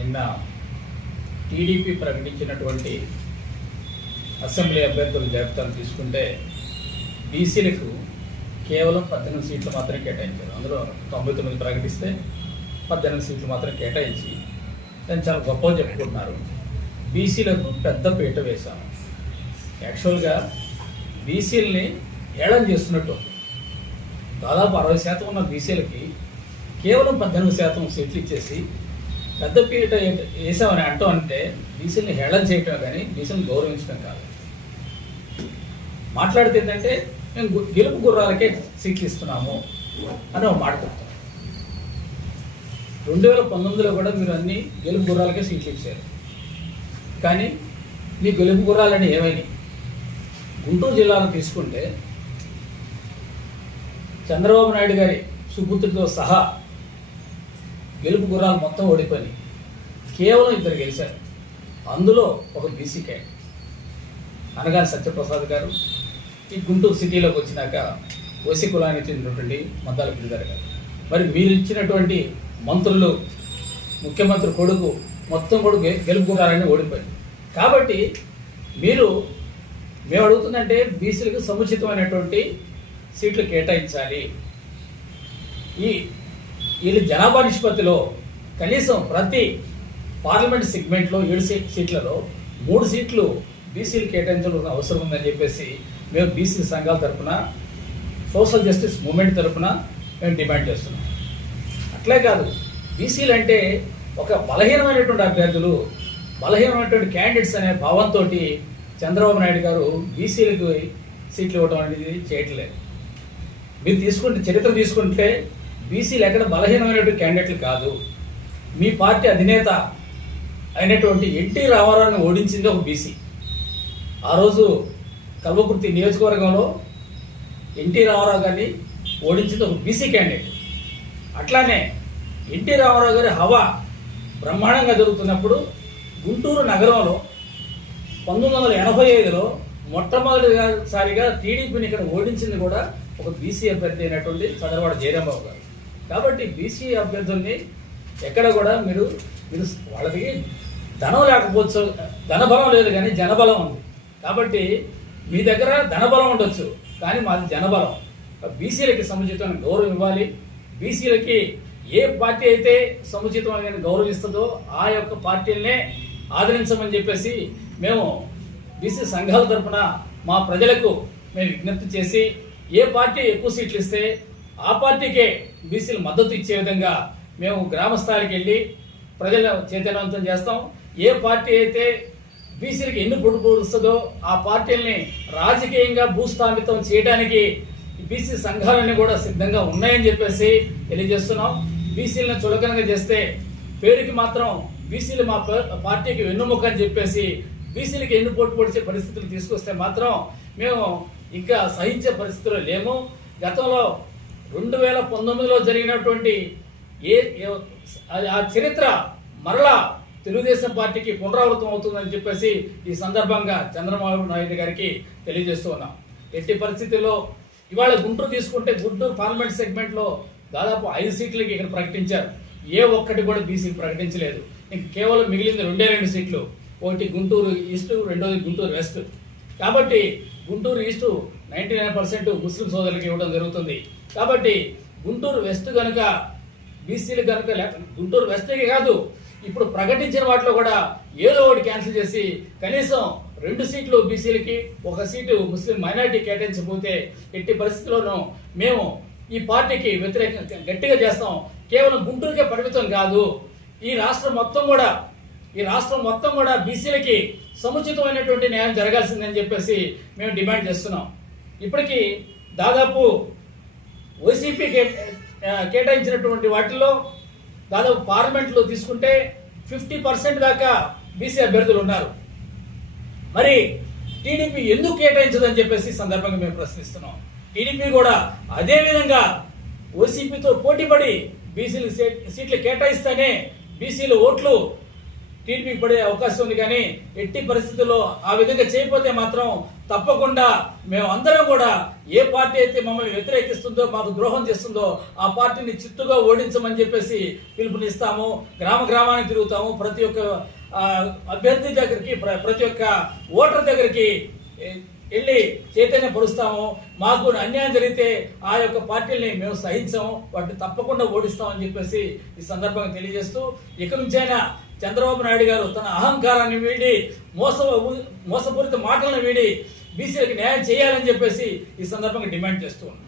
నిన్న టీడీపీ ప్రకటించినటువంటి అసెంబ్లీ అభ్యర్థుల జాబితాను తీసుకుంటే బీసీలకు కేవలం పద్దెనిమిది సీట్లు మాత్రమే కేటాయించారు. అందులో తొంభై తొమ్మిది ప్రకటిస్తే పద్దెనిమిది సీట్లు మాత్రం కేటాయించి దాన్ని చాలా గొప్పగా చెప్పుకుంటున్నారు. బీసీలకు పెద్ద పీట వేశాము యాక్చువల్గా బీసీలని ఏళం చేస్తున్నట్టు దాదాపు అరవై శాతం ఉన్న బీసీలకి కేవలం పద్దెనిమిది శాతం సీట్లు ఇచ్చేసి పెద్ద పీట వేసామని అంటూ అంటే బీసీని హేళన చేయటం కానీ బీసీని గౌరవించడం కాదు. మాట్లాడితే ఏంటంటే మేము గెలుపు గుర్రాలకే సీట్లు ఇస్తున్నాము అని ఒక మాట చెప్తాం రెండు వేల పంతొమ్మిదిలో కూడా మీరు అన్ని గెలుపు గుర్రాలకే సీట్లు ఇచ్చారు. కానీ మీ గెలుపు గుర్రాలని ఏమైనాయి? గుంటూరు జిల్లాలో తీసుకుంటే చంద్రబాబు నాయుడు గారి సుపుత్రుడితో సహా గెలుపు గుర్రాలు మొత్తం ఓడిపోయి కేవలం ఇద్దరు గెలిచారు. అందులో ఒక బీసీ క్యాండ్ అనగాని సత్యప్రసాద్ గారు ఈ గుంటూరు సిటీలోకి వచ్చినాక ఓసి కులానికి చెందినటువంటి మద్దాల గిరిధర్ గారు. మరి మీరు ఇచ్చినటువంటి మంత్రులు ముఖ్యమంత్రి కొడుకు మొత్తం కూడా గెలుపుకున్నారని గెలుపు ఓడిపోయింది కాబట్టి మీరు మేము అడుగుతుందంటే బీసీలకు సముచితమైనటువంటి సీట్లు కేటాయించాలి. ఈ వీళ్ళు జనాభా నిష్పత్తిలో కనీసం ప్రతి పార్లమెంట్ సెగ్మెంట్లో ఏడు సీట్లలో మూడు సీట్లు బీసీలు కేటాయించాల్సిన అవసరం ఉందని చెప్పేసి మేము బీసీ సంఘాల తరపున సోషల్ జస్టిస్ మూమెంట్ తరపున మేము డిమాండ్ చేస్తున్నాం. అట్లే కాదు బీసీలు అంటే ఒక బలహీనమైనటువంటి అభ్యర్థులు బలహీనమైనటువంటి క్యాండిడేట్స్ అనే భావంతో చంద్రబాబు నాయుడు గారు బీసీలకు సీట్లు ఇవ్వడం అనేది చేయట్లేదు. మీరు తీసుకుంటే చరిత్ర తీసుకుంటే బీసీలు ఎక్కడ బలహీనమైనటువంటి క్యాండిడేట్లు కాదు. మీ పార్టీ అధినేత అయినటువంటి ఎన్టీ రామారావుని ఓడించింది ఒక బీసీ. ఆ రోజు కల్వకుర్తి నియోజకవర్గంలో ఎన్టీ రామారావు గారిని ఓడించింది ఒక బీసీ క్యాండిడేట్. అట్లానే ఎన్టీ రామారావు గారి హవా బ్రహ్మాండంగా జరుగుతున్నప్పుడు గుంటూరు నగరంలో పంతొమ్మిది వందల ఎనభై ఐదులో మొట్టమొదటిసారిగా టీడీపీని ఇక్కడ ఓడించింది కూడా ఒక బీసీ అభ్యర్థి అయినటువంటి చంద్రబాబు జయరాంబాబు గారు. కాబట్టి బీసీ అభ్యర్థుల్ని ఎక్కడ కూడా మీరు మీరు వాళ్ళకి ధనం లేకపోవచ్చు ధనబలం లేదు కానీ జనబలం ఉంది. కాబట్టి మీ దగ్గర ధనబలం ఉండొచ్చు కానీ మాది జనబలం. బీసీలకి సముచితమైన గౌరవం ఇవ్వాలి. బీసీలకి ఏ పార్టీ అయితే సముచితమైన గౌరవిస్తుందో ఆ యొక్క పార్టీలనే ఆదరించమని చెప్పేసి మేము బీసీ సంఘాల తరఫున మా ప్రజలకు మేము విజ్ఞప్తి చేసి ఏ పార్టీ ఎక్కువ సీట్లు ఇస్తే ఆ పార్టీకే బీసీలు మద్దతు ఇచ్చే విధంగా మేము గ్రామ స్థాయికి వెళ్ళి ప్రజలను చైతన్యవంతం చేస్తాం. ఏ పార్టీ అయితే బీసీలకు ఎన్ని పొడుపుడుస్తుందో ఆ పార్టీల్ని రాజకీయంగా భూస్థాపితం చేయడానికి బీసీ సంఘాలన్నీ కూడా సిద్ధంగా ఉన్నాయని చెప్పేసి తెలియజేస్తున్నాం. బీసీలను చులకనగా చేస్తే పేరుకి మాత్రం బీసీలు మా పార్టీకి వెన్నుముక అని చెప్పేసి బీసీలకి ఎన్ని పోటు పొడిచే పరిస్థితులు తీసుకొస్తే మాత్రం మేము ఇంకా సహించే పరిస్థితుల్లో లేము. గతంలో రెండు వేల పంతొమ్మిదిలో జరిగినటువంటి ఏ ఆ- చరిత్ర మరలా తెలుగుదేశం పార్టీకి పునరావృతం అవుతుందని చెప్పేసి ఈ సందర్భంగా చంద్రబాబు నాయుడు గారికి తెలియజేస్తూ ఉన్నాం. ఎట్టి పరిస్థితుల్లో ఇవాళ గుంటూరు తీసుకుంటే గుంటూరు పార్లమెంట్ సెగ్మెంట్లో దాదాపు ఐదు సీట్లకి ఇక్కడ ప్రకటించారు. ఏ ఒక్కటి కూడా బీసీ ప్రకటించలేదు. ఇంక కేవలం మిగిలింది రెండే రెండు సీట్లు. ఒకటి గుంటూరు ఈస్ట్ రెండోది గుంటూరు వెస్ట్. కాబట్టి Guntur east ninety nine percent ముస్లిం సోదరులకు ఇవ్వడం జరుగుతుంది. కాబట్టి గుంటూరు వెస్ట్ కనుక బీసీలు కనుక గుంటూరు వెస్ట్కి కాదు ఇప్పుడు ప్రకటించిన వాటిలో కూడా ఏదో ఒకటి క్యాన్సిల్ చేసి కనీసం రెండు సీట్లు బీసీలకి ఒక సీటు ముస్లిం మైనారిటీ కేటాయించకపోతే ఎట్టి పరిస్థితుల్లోనూ మేము ఈ పార్టీకి వ్యతిరేకంగా గట్టిగా చేస్తాం. కేవలం గుంటూరుకే పరిమితం కాదు ఈ రాష్ట్రం మొత్తం కూడా ఈ రాష్ట్రం మొత్తం కూడా బీసీలకి సముచితమైనటువంటి న్యాయం జరగాల్సిందని చెప్పేసి మేము డిమాండ్ చేస్తున్నాం. ఇప్పటికీ దాదాపు వైసీపీ కేటాయించినటువంటి వాటిల్లో దాదాపు పార్లమెంట్లో తీసుకుంటే ఫిఫ్టీ పర్సెంట్ దాకా బీసీ అభ్యర్థులు ఉన్నారు. మరి టీడీపీ ఎందుకు కేటాయించదని చెప్పేసి సందర్భంగా మేము ప్రశ్నిస్తున్నాం. టీడీపీ కూడా అదే విధంగా ఓసీపీతో పోటీపడి బీసీలు సీట్లు కేటాయిస్తేనే బీసీల ఓట్లు టీడీపీ పడే అవకాశం ఉంది కానీ ఎట్టి పరిస్థితుల్లో ఆ విధంగా చేయకపోతే మాత్రం తప్పకుండా మేము అందరం కూడా ఏ పార్టీ అయితే మమ్మల్ని వ్యతిరేకిస్తుందో మాకు ద్రోహం చేస్తుందో ఆ పార్టీని చిత్తుగా ఓడించమని చెప్పేసి పిలుపునిస్తాము. గ్రామ గ్రామానికి తిరుగుతాము. ప్రతి ఒక్క అభ్యర్థి దగ్గరికి ప్ర- ప్రతి ఒక్క ఓటర్ దగ్గరికి వెళ్ళి చైతన్య పరుస్తాము మాకు అన్యాయం జరిగితే ఆ యొక్క పార్టీల్ని మేము సహించాము వాటిని తప్పకుండా ఓడిస్తామని చెప్పేసి ఈ సందర్భంగా తెలియజేస్తూ ఇక నుంచైనా చంద్రబాబు నాయుడు గారు తన అహంకారాన్ని వీడి మోస మోసపూరిత మాటలను వీడి బీసీలకు న్యాయం చేయాలని చెప్పేసి ఈ సందర్భంగా డిమాండ్ చేస్తూ ఉన్నాం.